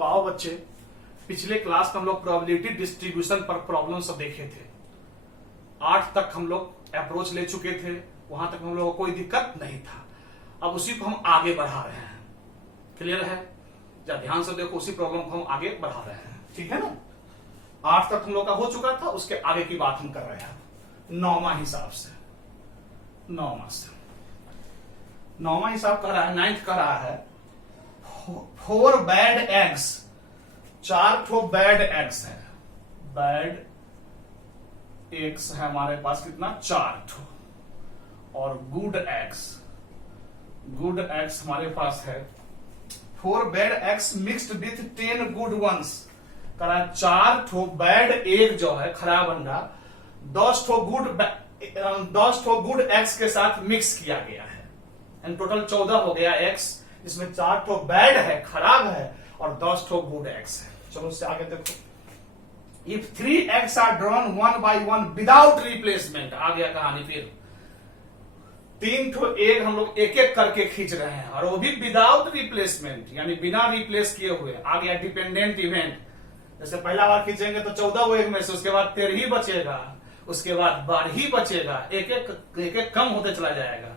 तो आओ बच्चे, पिछले क्लास में हम लोग प्रोबेबिलिटी डिस्ट्रीब्यूशन पर प्रॉब्लम सब देखे थे। 8 तक हम लोग अप्रोच ले चुके थे, वहां तक हम लोगों को कोई दिक्कत नहीं था। अब उसी को हम आगे बढ़ा रहे हैं। क्लियर है? जब ध्यान से देखो, उसी प्रॉब्लम को हम आगे बढ़ा रहे हैं। ठीक है ना? 8 तक हम लोग का हो चुका था, उसके आगे की बात हम कर रहे हैं 9वां हिसाब से। 9वां हिसाब कर रहा है, 9th कर रहा है 4 बैड एग्स। 4 ठो बैड एग्स है। बैड एग्स है हमारे पास कितना? 4 ठो। और गुड एग्स, गुड एग्स हमारे पास है 4 bad eggs mixed with 10 good ones. करा 4 ठो बैड एग जो है, खराब अंडा 10 ठो गुड एग्स के साथ मिक्स किया गया है। एंड टोटल 14 हो गया एग्स। इसमें 4 ठो बैड है, खराब है, और 10 ठो गुड एग्स है। चलो उससे आगे देखो। If 3 eggs are drawn 1 by 1 without replacement, आ गया कहानी फिर। 3 ठो एग हम लोग एक एक करके खींच रहे हैं, और वो भी विदाउट रिप्लेसमेंट, यानी बिना रिप्लेस किए हुए। आ गया डिपेंडेंट इवेंट। जैसे पहला बार खींचेंगे तो 14 वो एग में से, उसके बाद 13 ही बचेगा, उसके बाद 12 ही बचेगा, एक एक कम होते चला जाएगा।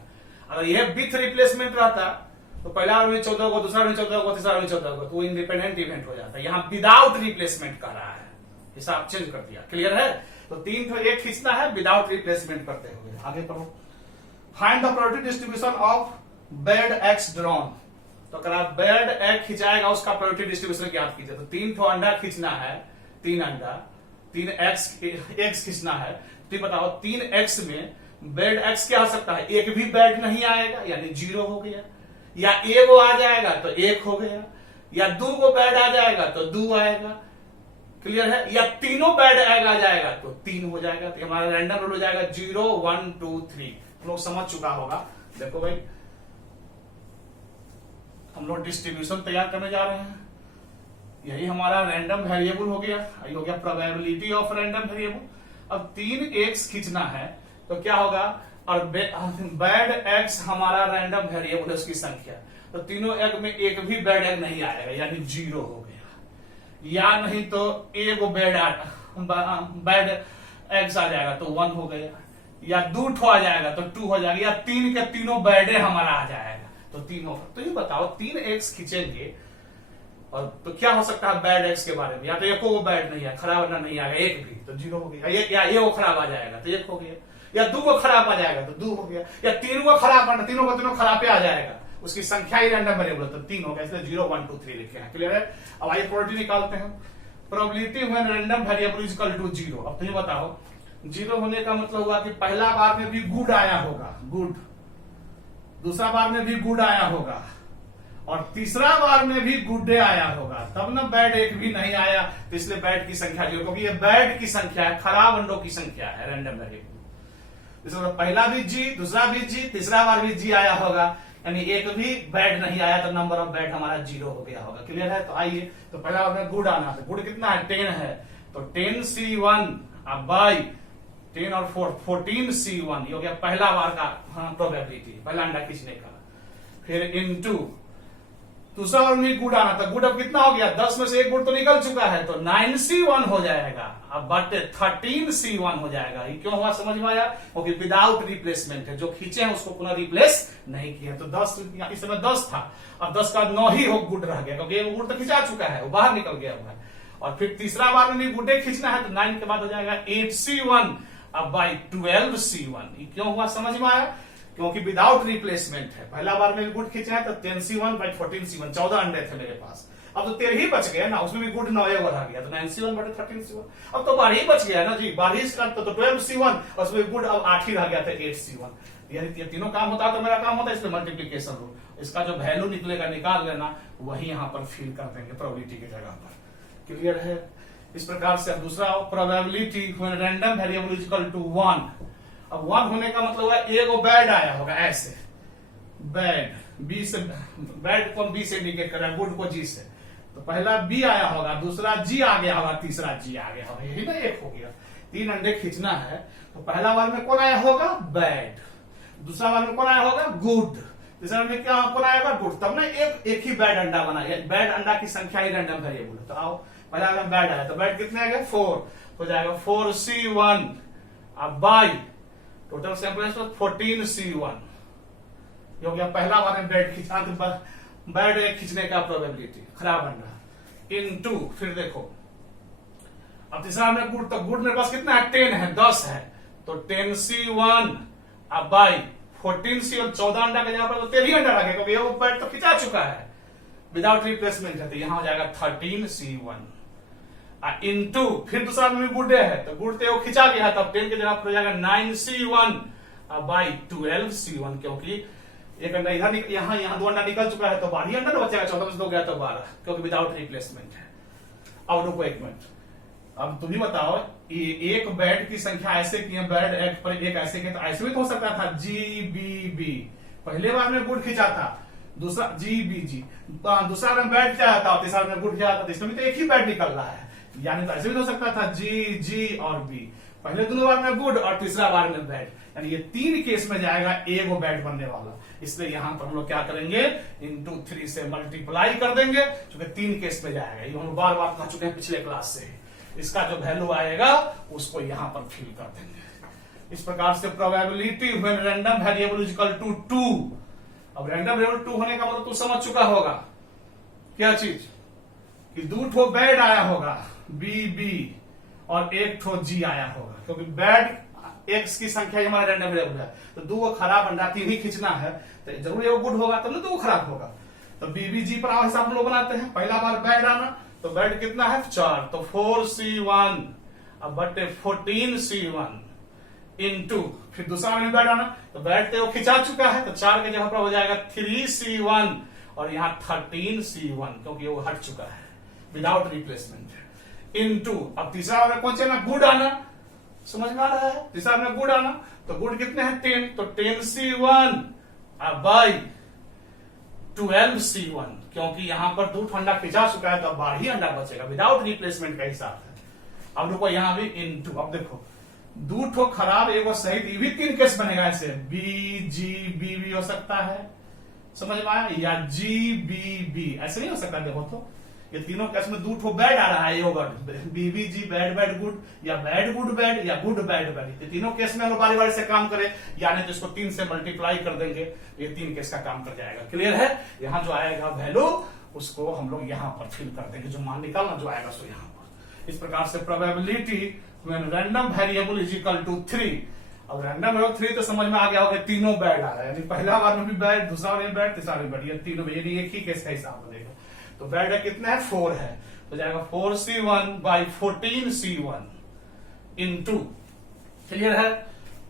अगर यह विथ रिप्लेसमेंट रहता तो पहला बार में 14 को, दूसरा में 14 को, तीसरा में 14 को, तो वो इंडिपेंडेंट इवेंट हो जाता है। यहाँ विदाउट रिप्लेसमेंट कर रहा है, हिसाब चेंज कर दिया। क्लियर है? तो 3 ठो एग खींचना है विदाउट रिप्लेसमेंट करते हुए। आगे पढ़ो। Find the probability distribution of bad eggs drawn. तो अगर आप बैड एग खिंचाएगा, उसका प्रोबेबिलिटी डिस्ट्रीब्यूशन ज्ञात कीजिए। तो 3 ठो अंडा खींचना है, 3 अंडा, 3 एग्स खींचना है। तो बताओ 3 एग्स में बैड एग्स क्या हो सकता है? एक भी बैड नहीं आएगा, यानी 0 हो गया। या एगो आ जाएगा तो 1 हो गया, या 2 गो बैड आ जाएगा तो 2 आएगा। क्लियर है? या तीनों बैड एग आ जाएगा तो 3 हो जाएगा। तो हमारा रैंडम रूल हो जाएगा 0 1 2 3। लोग समझ चुका होगा। देखो भाई, हम लोग डिस्ट्रीब्यूशन तैयार करने जा रहे हैं। यही हमारा रैंडम वेरिएबल हो गया, यही हो गया प्रोबेबिलिटी ऑफ रैंडम वेरिएबल। अब 3 एग्स खींचना है तो क्या होगा? और बैड एग्स हमारा रैंडम वेरिएबल है, उसकी संख्या। तो तीनों एग में एक भी बैड एग नहीं आएगा, यानी 0 हो गया। या नहीं तो एगो बैड एग्स आ जाएगा तो 1 हो गया। या 2 ठो आ जाएगा तो 2 हो जाएगा। या 3 के तीनों बैडे हमारा आ जाएगा तो 3 होगा। तो ये बताओ 3 एग्स खींचेंगे और तो क्या हो सकता है बैड एग्स के बारे में? या तो एको वो बैड नहीं है, खराब अंडा नहीं आएगा, एक भी तो 0 हो गया। या ये वो खराब आ जाएगा तो 1 हो गया। या 2 को खराब आ जाएगा तो 2 हो गया। या 3 को खराब अंडा, तीनों को तीनों खराब आ जाएगा, उसकी संख्या ही रैंडम वेरिएबल तो 3 हो गया। इसलिए 0 1 2 3 लिखे हैं। क्लियर है? अब आइए प्रोबेबिलिटी निकालते हैं। Probability when random variable is equal to 0। अब तुम्हें बताओ 0 होने का मतलब हुआ कि पहला बार में भी गुड आया होगा, गुड, दूसरा बार में भी गुड आया होगा, और तीसरा बार में भी गुड डे आया होगा, तब ना बैड एक भी नहीं आया। तो इसलिए बैड की संख्या 0, क्योंकि ये बैड की संख्या है, खराब अंडों की संख्या है रैंडम वेरिएबल। इसलिए पहला भी जी, दूसरा भी जी, तीसरा बार भी जी आया होगा, यानी एक भी बैड नहीं आया, तो नंबर ऑफ बैड हमारा 0 हो गया होगा। क्लियर है? तो आइए, तो पहला बार में गुड आना था। गुड कितना है? 10 है, तो 10C1 अब बाई 10 और 4 14C1। ये हो गया पहला बार का प्रोबेबिलिटी, पहला अंडा खींचने का। फिर इनटू दूसरा बार में गुड आना था। गुड अब कितना हो गया? 10 में से एक गुड तो निकल चुका है, तो 9C1 हो जाएगा। अब बट 13C1 हो जाएगा। ये क्यों हुआ समझ में आया? क्योंकि विदाउट रिप्लेसमेंट है, जो खींचे हैं उसको पुनः रिप्लेस नहीं किया। तो 10 इस समय 10 था, अब 10 का 9 ही हो गुड रह गया, क्योंकि गुड तो खिंचा चुका है, वो बाहर निकल गया हुआ है। और फिर तीसरा बार में भी गुड डे खींचना है, तो 9 के बाद हो जाएगा 8C1 अब बाई 12C1। ये क्यों हुआ समझ में आया? क्योंकि विदाउट रिप्लेसमेंट है। पहला बार में गुड खींचा है तो 10C1 बाई 14C1, 14 अंडे थे मेरे पास। अब तो 13 ही बच गए ना, उसमें भी गुड 9 रह गया, तो 9C1 बटे 13C1। अब तो 12 ही बच गया ना जी, 12 तो 12C1, और उसमें गुड अब 8 ही रह गया था 8C1। यानी तीनों काम होता तो मेरा काम होता, इसलिए मल्टीप्लीकेशन रूल। इसका जो वैल्यू निकलेगा निकाल लेना, वही यहां पर फिल कर देंगे प्रोबेबिलिटी की जगह पर। क्लियर है? इस प्रकार से। अब दूसरा probability when random variable is equal to 1। अब 1 होने का मतलब है एगो बैड आया होगा, ऐसे बैड, बी से बैड को बी से इंडिकेट कर रहा है, गुड को जी से। तो पहला बी आया होगा, दूसरा जी आ गया होगा, तीसरा जी आ गया होगा, यही ना 1 हो गया। 3 अंडे खींचना है, तो पहला बार में कौन आया होगा? बैड। दूसरा बार में कौन आया होगा? गुड। तीसरा में क्या कौन आएगा गुड, तब ना एक ही बैड अंडा बना, बैड अंडा की संख्या ही रैंडम वेरिएबल है। तो आओ पहला में बैड आया तो बैड कितने आ गए 4, हो जाएगा 4C1 अब बाई टोटल सैंपल 14C1, ये हो गया पहला बार में बैड खींचा, तो बैड खींचने का प्रोबेबिलिटी खराब अंडा इनटू, फिर देखो अब तीसरा में गुड, तो गुड मेरे पास कितना है 10 है, 10 है, तो 10C1 अब बाई 14C1, 14 अंडा के जगह पर तो 13 अंडा रखे क्योंकि वो बैड तो खिंचा चुका है विदाउट रिप्लेसमेंट है, तो यहां हो जाएगा 13C1 इनटू, फिर दूसरा में भी गुड है तो गुड तो खिंचा गया तब 10 के जगह पर हो जाएगा 9C1 बाई 12C1, क्योंकि एक अंडा इधर यहाँ 2 अंडा निकल चुका है तो 12 अंडा बचेगा, 14 में 2 गया तो 12, क्योंकि विदाउट रिप्लेसमेंट है। अब रुको एक मिनट, अब तुम ही बताओ एक बेड की संख्या ऐसे की है, बेड एक पर एक ऐसे की, तो ऐसे भी तो हो सकता था GBB, पहले बार में गुड खिंचा था, दूसरा GBG, दूसरा में बेड क्या था, तीसरा में गुड खिंचा था, इसमें भी तो एक ही बेड निकल रहा है, यानी तो ऐसे भी हो सकता था G और B, पहले दोनों बार में गुड और तीसरा बार में बेड, यानी ये 3 केस में जाएगा एगो बेड बनने वाला, इसलिए यहां पर हम लोग क्या करेंगे इंटू 3 से मल्टीप्लाई कर देंगे, क्योंकि 3 केस में जाएगा, ये हम बार बार कह चुके हैं पिछले क्लास से। इसका जो वैल्यू आएगा उसको यहां पर फिल कर देंगे। इस प्रकार से probability when random variable is equal to 2, अब रैंडम वेरिएबल 2 होने का मतलब तू समझ चुका होगा क्या चीज कि 2 ठो बैड आया होगा BB और 1 ठो G आया होगा, क्योंकि बैड एक्स की संख्या हमारा रैंडम वेरिएबल है, तो 2 खराब अंडा 3 ही खींचना है, तो जरूर वो गुड होगा तब ना 2 खराब होगा, तो BBG पर हिसाब हम लोग बनाते हैं, पहला बार बैड आना तो बैड कितना है 4, तो 4C1 अब बटे 14C1 इनटू, फिर दूसरा में बैड आना तो बैड तो खिंचा चुका है, तो 4 के जगह पर हो जाएगा 3C1 और यहाँ 13C1, क्योंकि वो हट चुका है विदाउट रिप्लेसमेंट इनटू, अब तीसरा में कौन ना गुड आना, समझ में आ रहा है, तीसरा में गुड आना तो गुड कितने हैं 10, तो 10C1 अब बाई 12C1, क्योंकि यहां पर 2 अंडा खिंचा चुका है तो अब 12 ही अंडा बचेगा विदाउट रिप्लेसमेंट का हिसाब है। अब रुको यहां भी इनटू, अब देखो 2 ठो खराब एगो सही, ये भी 3 केस बनेगा, ऐसे BGB भी हो सकता है, समझ में आया, या GBB ऐसे नहीं हो सकता, देखो तो ये तीनों केस में 2 ठो बैड आ रहा है, BBG बैड बैड गुड या बैड गुड बैड या गुड बैड बैड, ये तीनों केस में हम बारी बारी से काम करें, यानी तो इसको 3 से मल्टीप्लाई कर देंगे, ये 3 केस का काम कर जाएगा। क्लियर है, यहाँ जो आएगा वैल्यू उसको हम लोग यहाँ पर फिल कर देंगे, जो मान निकालना जो आएगा सो यहाँ पर। इस प्रकार से probability when random variable is equal to 3, अब रैंडम वेरिएबल 3 तो समझ में आ गया होगा, तीनों बैड आ रहा है, यानी पहला बार में भी बैड, दूसरा में बैड, तीसरा में बैड, ये तीनों में एक ही केस का हिसाब बनेगा, तो बैड है कितना है 4 है, तो जाएगा 4C1 by 14C1 into, clear है,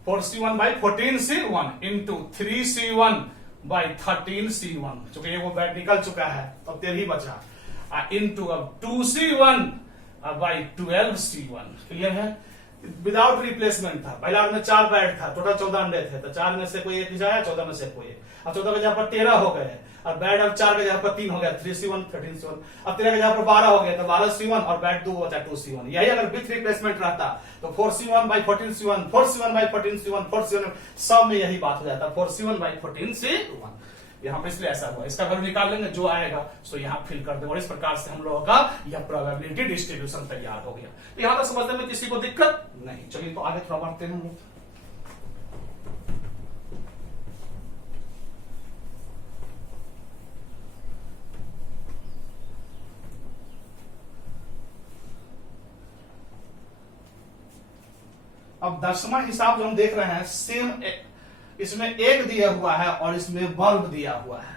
4C1 by 14C1 into 3C1 by 13C1, चूंकि वो बैड निकल चुका है तो 13 ही बचा, इनटू अब 2C1 बाई 12C1, क्लियर है, विदाउट रिप्लेसमेंट था, पहला में 4 बैड था, टोटल 14 अंडे थे, तो 4 में से कोई एक जाया, 14 में से कोई एक, अब 14 के जगह पर 13 हो गए, और बैड अब 4 के जगह पर 3 हो गया 3C1 13C1, अब 13 के जगह पर 12 हो गया तो 12C1 और बैड 2 बचा 2C1, यही अगर विथ रिप्लेसमेंट रहता तो 4C1 by 14C1 4C1 by 14C1 4C1, सब में यही बात हो जाता 4C1 बाई 14C1, यहाँ पे इसलिए ऐसा हुआ, इसका वैल्यू निकाल लेंगे जो आएगा सो यहाँ फिल कर देंगे, और इस प्रकार से हम लोगों का यह प्रोबेबिलिटी डिस्ट्रीब्यूशन तैयार हो गया। यहाँ तक समझने में किसी को दिक्कत नहीं, चलिए तो आगे थोड़ा बढ़ते हैं हम लोग। अब 10वां हिसाब जो हम देख रहे हैं सेम, इसमें एक दिया हुआ है और इसमें बल्ब दिया हुआ है,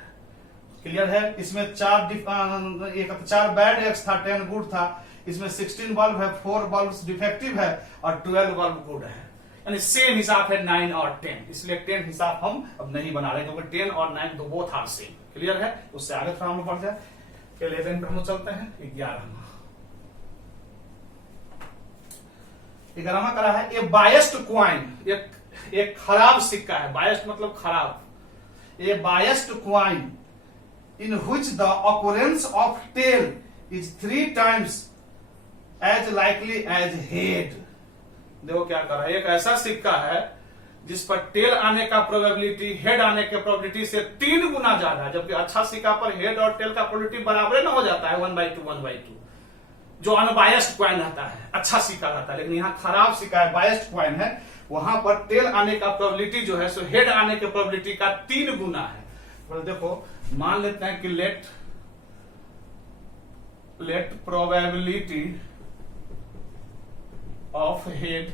क्लियर है, इसमें 4 बैड एक्स था 10 गुड था, इसमें 16 बल्ब है, 4 बल्ब डिफेक्टिव है और 12 बल्ब गुड है, यानी सेम हिसाब है 9 और 10, इसलिए 10 हिसाब हम अब नहीं बना रहे क्योंकि 10 और 9 दो बोथ आर सेम, क्लियर है, उससे आगे थोड़ा हम बढ़ जाए, 11 पर हम चलते हैं, 11वां करा है ए बायस्ड क्वाइन, एक खराब सिक्का है, बायस्ड मतलब खराब, a biased coin in which the occurrence of tail is 3 times as likely as head. देखो क्या कर रहा है, एक ऐसा सिक्का है जिस पर टेल आने का प्रोबेबिलिटी हेड आने के प्रोबेबिलिटी से 3 गुना ज्यादा है, जबकि अच्छा सिक्का पर हेड और टेल का प्रोबेबिलिटी बराबर न हो जाता है 1/2 जो अनबायस्ड कॉइन रहता है, अच्छा सिक्का रहता है। लेकिन यहाँ खराब सिक्का है, बायस्ड कॉइन है, वहां पर टेल आने का प्रोबेबिलिटी जो है सो हेड आने के प्रोबेबिलिटी का 3 गुना है। तो देखो मान लेते हैं कि let probability of head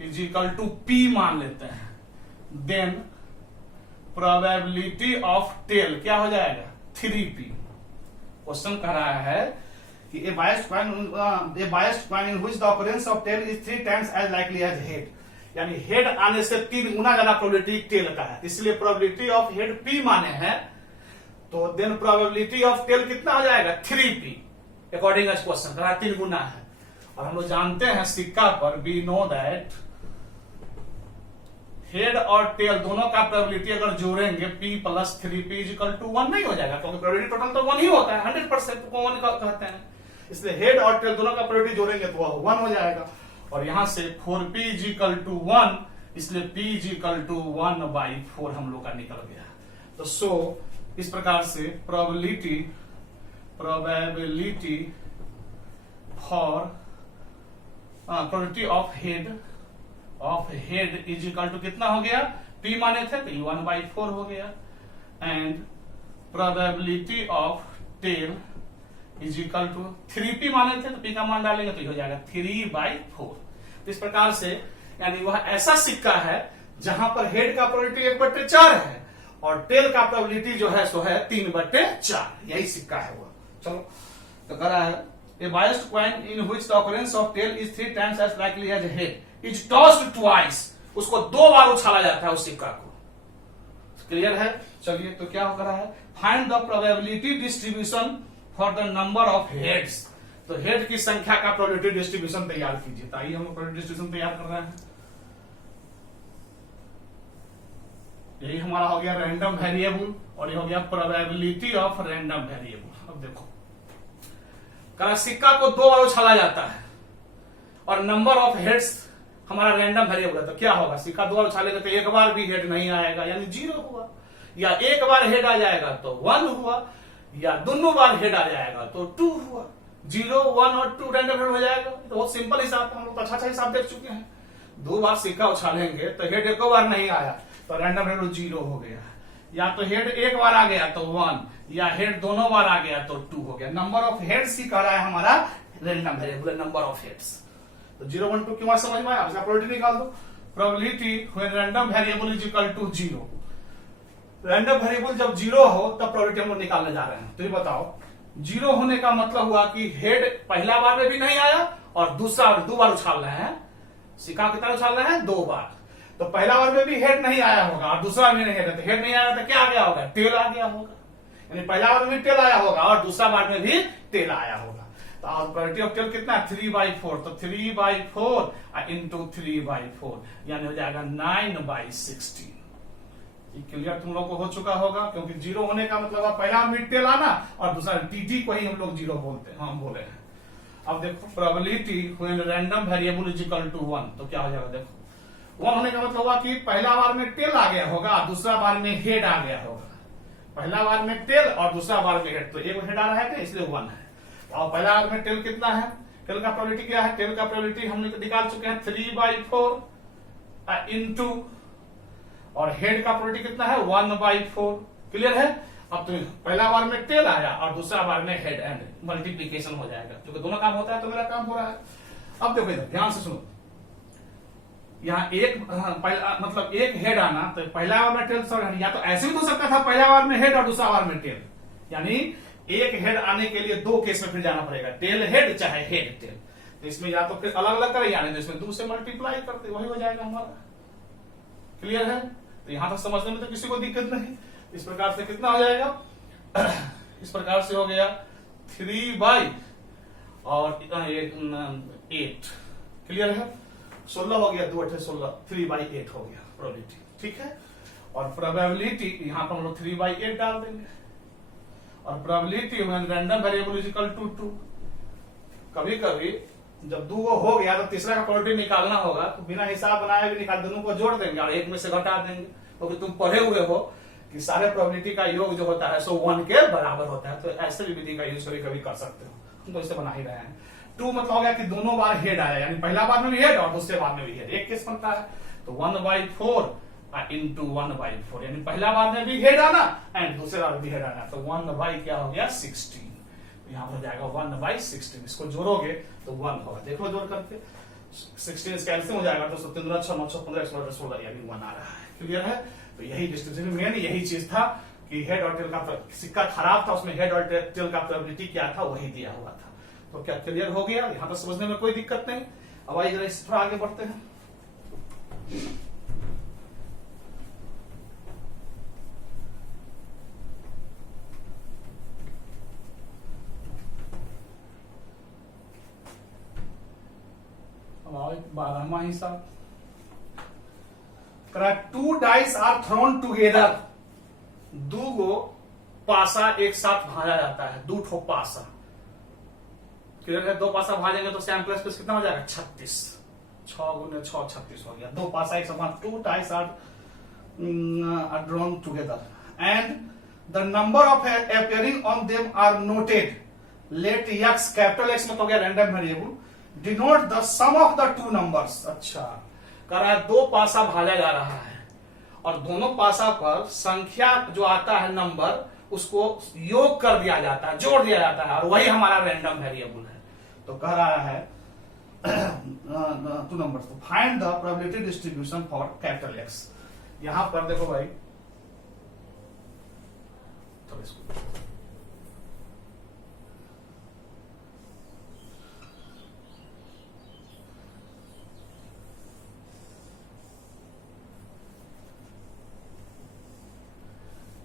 is equal to P मान लेते हैं, देन प्रोबेबिलिटी ऑफ टेल क्या हो जाएगा 3p। क्वेश्चन कह रहा है कि a biased coin in which the occurrence of tail is 3 times as likely as head, यानी हेड आने से 3 गुना ज्यादा प्रोबेबिलिटी टेल का है, इसलिए प्रोबेबिलिटी ऑफ हेड p माने हैं, तो देन प्रोबेबिलिटी ऑफ टेल कितना हो जाएगा 3p अकॉर्डिंग एज क्वेश्चन कहा 3 गुना है। और हम लोग जानते हैं सिक्का पर वी नो दैट हेड और टेल दोनों का प्रोबेबिलिटी अगर जोड़ेंगे p + 3p = 1 नहीं हो जाएगा, क्योंकि प्रोबेबिलिटी टोटल तो 1 ही होता है, 100% को 1 कहते हैं, इसलिए हेड और टेल दोनों का प्रोबेबिलिटी जोड़ेंगे तो वह 1 हो जाएगा। और यहां से 4p = 1, इसलिए p = 1/4 हम लोग का निकल गया। तो सो इस प्रकार से probability for probability of head is equal to कितना हो गया, p माने थे तो 1/4 हो गया, and probability of tail is equal to 3p माने थे तो p का मान डालेंगे तो हो जाएगा 3/4। इस प्रकार से यानी वह ऐसा सिक्का है जहां पर हेड का प्रोबेबिलिटी 1/4 है और टेल का प्रोबेबिलिटी जो है सो है 3/4, यही सिक्का है वो। चलो तो कह रहा है a biased coin in which the occurrence of tail is 3 times as likely as head is tossed twice, उसको 2 बार उछाला जाता है उस सिक्का को। क्लियर है? चलिए तो क्या हो रहा है, find the probability distribution for the number of heads. तो हेड की संख्या का प्रोबेबिलिटी डिस्ट्रीब्यूशन तैयार कीजिए। तो आइए हम प्रोबेबिलिटी डिस्ट्रीब्यूशन तैयार कर रहे हैं। यही हमारा हो गया रैंडम वेरिएबल और ये हो गया प्रोबेबिलिटी ऑफ रैंडम वेरिएबल। अब देखो सिक्का को 2 बार उछाला जाता है और नंबर ऑफ हेड्स हमारा रैंडम वेरिएबल है, तो क्या होगा, सिक्का 2 बार उछालेगा तो 1 बार भी हेड नहीं आएगा यानी 0 हुआ, या 1 बार हेड आ जाएगा तो 1 हुआ, या दोनों बार हेड आ जाएगा तो 2 हुआ। 0, 1 और 2 रैंडम हेड हो जाएगा। तो बहुत सिंपल हिसाब है, हम लोग अच्छा हिसाब देख चुके हैं। 2 बार सिक्का उछालेंगे तो हेड 1 बार नहीं आया तो रैंडम हेड 0 हो गया, या तो हेड 1 बार आ गया तो 1, या हेड दोनों बार आ गया तो 2 हो गया। नंबर ऑफ हेड्स ही कह रहा है हमारा random variable, number of heads. तो 0, 1, 2 की बात समझ में आया? अब प्रोबेबिलिटी निकाल दो। Probability when random variable is equal to 0, random variable जब 0 हो तब प्रोबेबिलिटी हम लोग निकालने जा रहे हैं। तो ये बताओ 0 होने का मतलब हुआ कि हेड पहला बार में भी नहीं आया और दूसरा 2 बार उछाल रहे हैं, सिक्का कितना उछाल रहे हैं 2 बार, तो पहला बार में भी हेड नहीं आया होगा और दूसरा भी नहीं हेड, तो हेड नहीं आया तो क्या आ गया होगा, टेल आ गया होगा। यानी पहला बार में भी टेल आया होगा और दूसरा बार में भी टेल आया होगा। तो प्रोबेबिलिटी ऑफ टेल कितना है 3/4, तो 3/4 इंटू 3/4 यानी हो जाएगा 9/16। क्लियर तुम लोग को हो चुका होगा, क्योंकि 0 होने का मतलब पहला में टेल आना और दूसरा टीटी को ही हम लोग 0 बोलते हैं, हम बोले हैं। अब देखो probability when random variable is equal to 1, तो क्या हो जाएगा, देखो 1 होने का मतलब हुआ कि पहला बार में टेल आ गया होगा, दूसरा बार में हेड आ गया होगा। पहला बार में टेल और दूसरा बार में हेड, तो एक हेड आ रहा है इसलिए 1 है। और पहला बार में टेल कितना है, टेल का प्रोबेबिलिटी क्या है, टेल का प्रोबेबिलिटी हमने निकाल चुके हैं 3/4 इंटू, और हेड का प्रोबेबिलिटी कितना है 1/4। क्लियर है? अब तो पहला बार में टेल आया और दूसरा बार में हेड, एंड मल्टीप्लीकेशन हो जाएगा, क्योंकि दोनों काम होता है तो मेरा काम हो रहा है। अब देखो इधर ध्यान से सुनो, यहाँ मतलब एक हेड आना, तो पहला बार में टेल, या तो ऐसे भी हो सकता था पहला बार में हेड और दूसरा बार में टेल, यानी एक हेड आने के लिए 2 केस में फिर जाना पड़ेगा, टेल हेड चाहे हेड टेल। तो इसमें या तो फिर अलग अलग करें, यानी इसमें 2 से मल्टीप्लाई करते वही हो जाएगा हमारा। क्लियर है? तो यहां तक समझने में तो किसी को दिक्कत नहीं। इस प्रकार से कितना हो जाएगा, इस प्रकार से हो गया 3/8। क्लियर है? 16 हो गया, 2 8 16, 3/8 हो गया प्रोबेबिलिटी। ठीक है? और प्रोबेबिलिटी यहां पर हम लोग 3/8 डाल देंगे, और probability when random variable is equal to 2। कभी कभी जब दो हो गया तो तीसरा का प्रोबेबिलिटी निकालना होगा, तो बिना हिसाब बनाए भी निकाल, दोनों को जोड़ देंगे और एक में से घटा देंगे, क्योंकि तुम पढ़े हुए हो कि सारे प्रोबेबिलिटी का योग जो होता है सो 1 के बराबर होता है। तो ऐसे भी विधि का यूज कभी कभी कर सकते हो, हम तो इसे बना ही रहे हैं। 2 मतलब हो गया कि दोनों बार हेड आया, यानी पहला बार में भी हेड और दूसरे बार में भी हेड, एक केस बनता है। तो 1/4 इंटू 1/4, यानी पहला बार में भी हेड आना एंड दूसरे बार में भी हेड आना, तो 1 क्या हो गया 16, यहाँ हो जाएगा 1/16। इसको जोड़ोगे तो 1 होगा, देख लो जोड़ करके 16 कैल्सियम हो जाएगा, तो 17 6 9 15 16 यानी 1 आ रहा है। क्लियर है? तो यही डिस्ट्रीब्यूशन मेन यही चीज था कि हेड और टेल का सिक्का खराब था, उसमें हेड और टेल का प्रोबेबिलिटी क्या था वही दिया हुआ था। तो क्या क्लियर हो गया? यहाँ पर समझने में कोई दिक्कत नहीं। अब आइए जरा इस थोड़ा आगे बढ़ते हैं। अब आओ 12वां हिसाब। 2 डाइस आर थ्रोन टुगेदर, दो गो पासा एक साथ भाजा जाता है, 2 ठो पासा। क्लियर है? 2 पासा भाजेंगे तो सैम प्लस प्लस कितना हो जाएगा 36, 6 गुने 6 36 हो गया। 2 पासा एक साथ, 2 dice are drawn together and the number of appearing on them are noted, let X, capital X मतलब हो गया random variable, denote the sum of the 2 numbers. अच्छा, कह रहा है 2 पासा भाजा जा रहा है और दोनों पासा पर संख्या जो आता है नंबर उसको योग कर दिया जाता है, जोड़ दिया जाता है, और वही हमारा रैंडम वेरिएबल है। तो कह रहा है 2 नंबर्स, तो find the probability distribution for capital x. यहां पर देखो भाई, तो इसको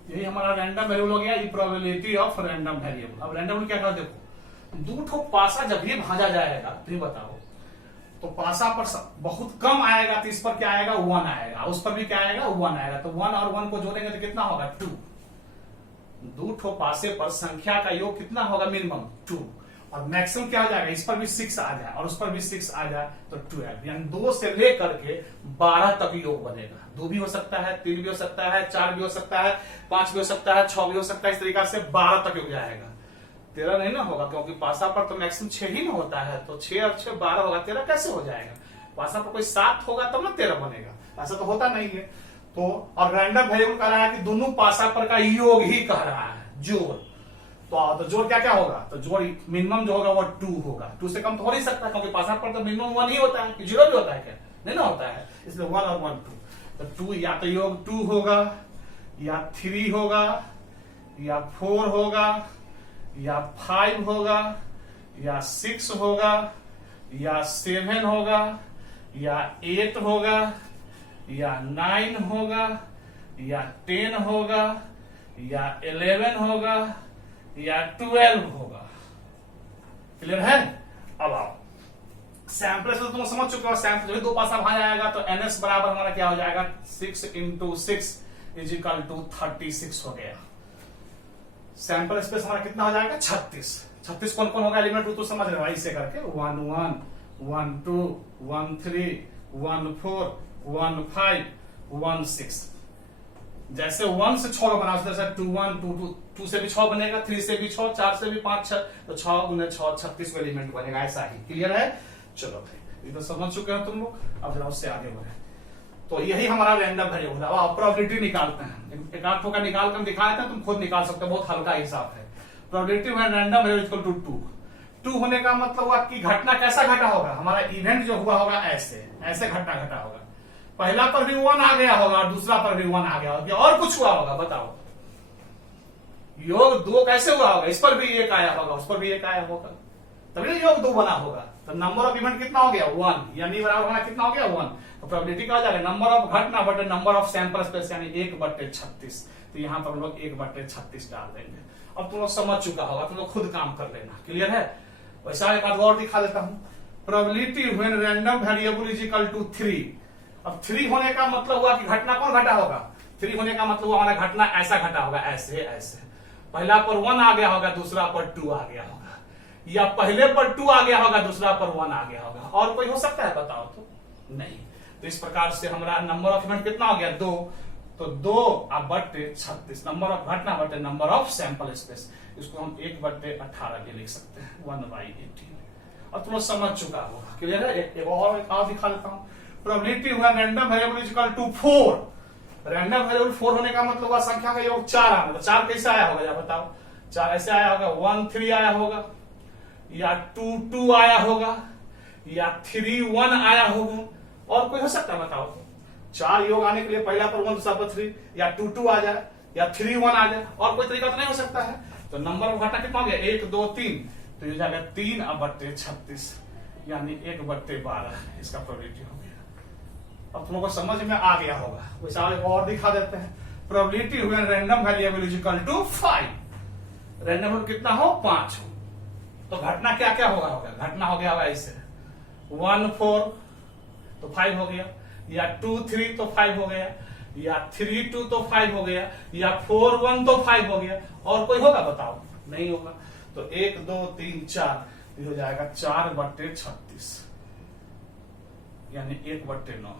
यही हमारा रैंडम वेरिएबल हो गया, ये प्रोबेबिलिटी ऑफ रैंडम वेरिएबल। अब रैंडम क्या कर, देखो 2 ठो पासा जब भी भाजा जाएगा तो ये बताओ, तो पासा पर बहुत कम आएगा तो इस पर क्या आएगा 1 आएगा, उस पर भी क्या आएगा 1 आएगा, तो 1 और 1 को जोड़ेंगे तो कितना होगा 2। 2 ठो पासे पर संख्या का योग कितना होगा मिनिमम 2, और मैक्सिमम क्या हो जाएगा, इस पर भी 6 आ जाए और उस पर भी 6 आ जाए तो 12, यानी 2 से लेकर के 12 तक योग बनेगा। 2 भी हो सकता है, 3 भी हो सकता है, 4 भी हो सकता है, 5 भी हो सकता है, 6 भी हो सकता है, इस तरीका से 12 तक योग जाएगा। 13 नहीं ना होगा, क्योंकि पासा पर तो मैक्सिमम 6 ही ना होता है, तो 6 और 6 12 होगा, 13 कैसे हो जाएगा? पासा पर कोई 7 होगा तब ना 13 बनेगा, ऐसा तो होता नहीं है। तो और रैंडम वेरिएबल कह रहा है कि दोनों पासा पर का योग ही कह रहा है, जोड़। तो जोड़ क्या क्या होगा, तो जोड़ मिनिमम जो होगा वो 2 होगा, 2 से कम तो हो नहीं सकता, क्योंकि पासा पर तो मिनिमम 1 ही होता है, 0 भी होता है क्या? नहीं ना होता है, इसलिए 1 और 1 2। तो 2 या तो योग 2 होगा, या 3 होगा, या 4 होगा, या 5 होगा, या 6 होगा, या 7 होगा, या 8 होगा, या 9 होगा, या 10 होगा, या 11 होगा, या 12 होगा। क्लियर है? अब आओ सैंपल से तुम समझ चुके हो, सैंपल जो 2 पासा भाग आएगा तो एनएस बराबर हमारा क्या हो जाएगा 6 × 6 = 36 हो गया। सैंपल स्पेस हमारा कितना हो जाएगा 36। 36 कौन कौन होगा एलिमेंट तो समझ रहे हो, ऐसे करके 1 1 1 2 1 3 1 4 1 5 1 6। जैसे 1 से 6 बना, जैसे 2 1 2 2 2 से भी 6 बनेगा, 3 से भी 6, 4 से भी 5 6, तो 6 × 6 36 एलिमेंट बनेगा, ऐसा ही। क्लियर है? चलो भाई, ये तो समझ चुके हो तुम लोग। अब जरा उससे आगे बढ़े, तो यही हमारा रैंडम वेरिएबल है। अब प्रोबेबिलिटी निकालते हैं, एक आध का निकाल कर दिखाए थे, तुम खुद निकाल सकते हो, बहुत हल्का हिसाब है। प्रोबेबिलिटी है रैंडम वेरिएबल = 2। 2 होने का मतलब हुआ कि घटना कैसा घटा होगा, हमारा इवेंट जो हुआ होगा ऐसे ऐसे घटना घटा होगा। पहला पर भी 1 आ गया होगा और दूसरा पर भी 1 आ गया होगा, और कुछ हुआ होगा बताओ। योग 2 कैसे हुआ होगा, इस पर भी 1 आया होगा, उस पर भी 1 आया होगा, तभी योग 2 बना होगा। तो नंबर ऑफ इवेंट कितना हो गया 1, यानी बराबर होना कितना हो गया 1। तो प्रोबेबिलिटी क्या हो जाएगा नंबर ऑफ घटना बटे नंबर ऑफ सैंपल स्पेस, यानी 1/36। तो यहां पर हम लोग 1/36 डाल देंगे। अब तुम लोग समझ चुका होगा, तुम लोग खुद काम कर लेना। क्लियर है? वैसा एक बात और दिखा देता हूं, प्रोबेबिलिटी व्हेन रैंडम वेरिएबल = 3। अब 3 होने का मतलब हुआ कि घटना कौन घटा होगा, 3 होने का मतलब हुआ हमारा घटना ऐसा घटा होगा, ऐसे ऐसे। पहला पर 1 आ गया होगा, दूसरा पर 2 आ गया होगा। या पहले पर 2 आ गया होगा, दूसरा पर 1 आ गया होगा। और कोई हो सकता है बताओ तो? नहीं। तो इस प्रकार से हमारा नंबर ऑफ इवेंट कितना हो गया? 2। तो 2/36 नंबर ऑफ घटना बटे नंबर ऑफ सैंपल स्पेस, इसको हम 1/18 भी लिख सकते हैं, 1/18। और तुम लोग समझ चुका होगा, क्लियर है? एक और दिखा देता हूं। प्रोबेबिलिटी हुआ random variable is equal to 4। Random variable 4 होने का मतलब हुआ संख्या का योग 4 आना। तो 4 कैसे आया होगा, बताओ? 4 ऐसे आया होगा, 1 3 आया होगा, या 2 2 आया होगा, या 3 1 आया होगा। और कोई हो सकता है बताओ? 4 योग आने के लिए पहला पर 1 दूसरा पर 3, या 2 2 आ जाए, या 3 1 आ जाए। और कोई तरीका तो नहीं हो सकता है। तो नंबर ऑफ घटना कितना हो गया? 1 2 3। तो ये जाएगा 3/36 यानी 1/12 इसका प्रोबेबिलिटी हो गया। अब तुम लोग को समझ में आ गया होगा। वैसे और दिखा देते हैं। प्रोबेबिलिटी हुआ random variable is equal to 5। Random variable कितना हो? 5 हो। तो घटना क्या क्या होगा? घटना हो गया होगा ऐसे 1 4 तो 5 हो गया, या 2 3 तो 5 हो गया, या 3 2 तो 5 हो गया, या 4 1 तो 5 हो गया। और कोई होगा बताओ? नहीं होगा। तो 1 2 3 4 हो जाएगा 4/36 यानी 1/9।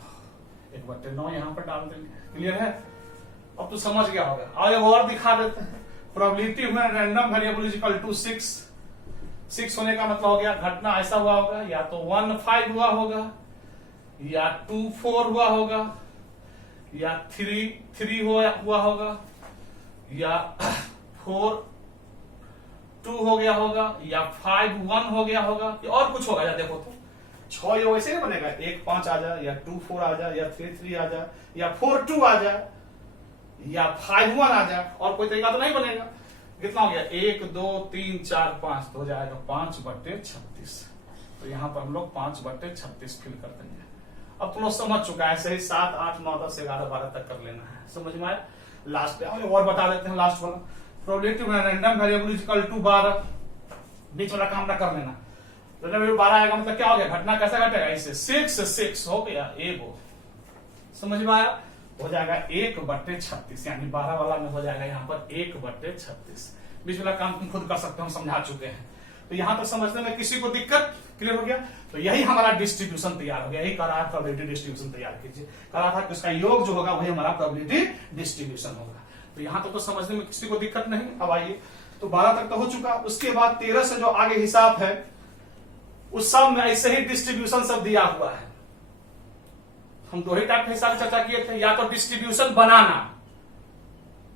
1/9 यहां पर डाल देंगे। क्लियर है? अब तो समझ गया होगा। और दिखा देते हैं। प्रोबेबिलिटी हुआ random variable is equal to 6। 6 होने का मतलब हो गया घटना ऐसा हुआ होगा, या तो 1 5 हुआ होगा, या 2 4 हुआ होगा, या 3 3 हुआ होगा, या 4 2 हो गया होगा, या 5 1 हो गया होगा, और कुछ होगा। या देखो तो 6 योग ऐसे नहीं बनेगा, 1 5 आ जाए, या 2 4 आ जाए, या 3 3 आ जाए, या 4 2 आ जाए, या 5 1 आ जाए। और कोई तरीका तो नहीं बनेगा। कितना हो गया? 1 2 3 4 5 तो हो जाएगा 5/36। तो यहां पर हम लोग 5/36 फिल कर देंगे। अब तुम लोग समझ चुका है। सही 7 8 9 10 11 12 तक कर लेना है। समझ में आया? लास्ट और बता देते हैं लास्ट वाला। Probability random variable is equal to 12। बीच वाला काम ना कर लेना। रैंडम वेरिएबल 12 आएगा मतलब क्या हो गया? घटना कैसा घटेगा? ऐसे 6 6 हो गया, एगो। समझ में आया? हो जाएगा 1/36 यानी 12 वाला में हो जाएगा यहाँ पर 1/36। बीच वाला काम तुम खुद कर सकते हो, हम समझा चुके हैं। तो यहां तक समझने में किसी को दिक्कत? क्लियर हो गया? तो यही हमारा डिस्ट्रीब्यूशन तैयार हो गया। यही करा है प्रोबेबिलिटी डिस्ट्रीब्यूशन तैयार कीजिए। करा था कि उसका योग जो होगा वही हमारा प्रोबेबिलिटी डिस्ट्रीब्यूशन होगा। तो यहां तक तो समझने में किसी को दिक्कत नहीं। अब आइए, तो 12 तक तो हो चुका। उसके बाद 13 से जो आगे हिसाब है उस सब में ऐसे ही डिस्ट्रीब्यूशन सब दिया हुआ है। हम 2 ही टाइप के हिसाब से चर्चा किए थे, या तो डिस्ट्रीब्यूशन बनाना,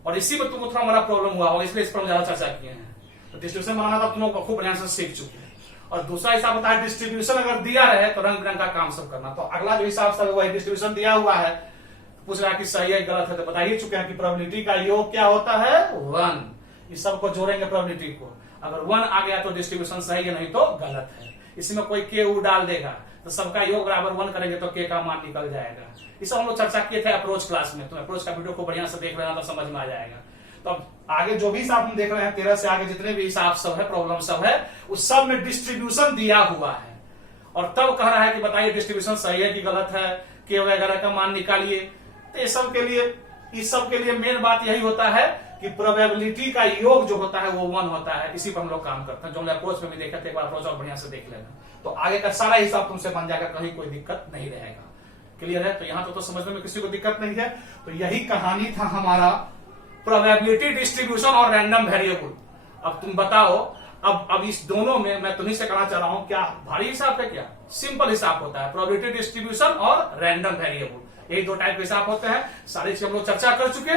और इसी में तुमको थोड़ा हमारा प्रॉब्लम हुआ होगा, इसलिए इस पर हम ज्यादा चर्चा किए हैं। तो डिस्ट्रीब्यूशन बनाना तो तुम लोग खूब बढ़िया से सीख चुके हैं। और दूसरा हिसाब होता है डिस्ट्रीब्यूशन अगर दिया रहे तो रंग बिरंग का काम सब करना। तो अगला जो हिसाब सब वही डिस्ट्रीब्यूशन दिया हुआ है, पूछ रहा है कि सही है गलत है, तो बता ही चुके हैं कि प्रोबेबिलिटी का योग क्या होता है? 1। इस सबको जोड़ेंगे प्रोबेबिलिटी को। अगर 1 आ गया तो डिस्ट्रीब्यूशन सही है, नहीं तो गलत है। इसमें कोई के ऊ डाल देगा तो सबका योग बराबर 1 करेंगे तो के का मान निकल जाएगा। इसे हम लोग चर्चा किए थे अप्रोच क्लास में। तो अप्रोच का वीडियो को बढ़िया से देख लेना तो समझ में आ जाएगा। तो अब आगे जो भी हिसाब हम देख रहे हैं 13 से आगे जितने भी हिसाब सब है, प्रॉब्लम सब है, उस सब में डिस्ट्रीब्यूशन दिया हुआ है। और तब कह रहा है कि बताइए डिस्ट्रीब्यूशन सही है कि गलत है, के वगैरह का मान निकालिए। तो इस सब के लिए मेन बात यही होता है कि प्रोबेबिलिटी का योग जो होता है वो 1 होता है। इसी पर हम लोग काम करते हैं, जो हम अप्रोच में भी देखे थे। एक बार अप्रोच और बढ़िया से देख लेना, तो आगे का सारा हिसाब तुमसे बन जाएगा, कहीं कोई दिक्कत नहीं रहेगा। क्लियर है? तो यहां तो समझने में किसी को दिक्कत नहीं है। तो यही कहानी था हमारा प्रोबेबिलिटी डिस्ट्रीब्यूशन और रैंडम वेरिएबल। अब तुम बताओ, अब इस दोनों में मैं तुम्ही से कहना चाह रहा हूं, क्या भारी हिसाब है? क्या सिंपल हिसाब होता है? प्रोबेबिलिटी डिस्ट्रीब्यूशन और रैंडम वेरिएबल, यही 2 टाइप के हिसाब होते हैं। सारी चीज हम लोग चर्चा कर चुके।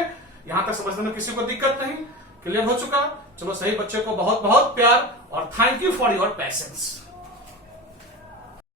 यहां तक समझने में किसी को दिक्कत नहीं? क्लियर हो चुका? चलो, सही बच्चे को बहुत बहुत प्यार और thank you for your patience.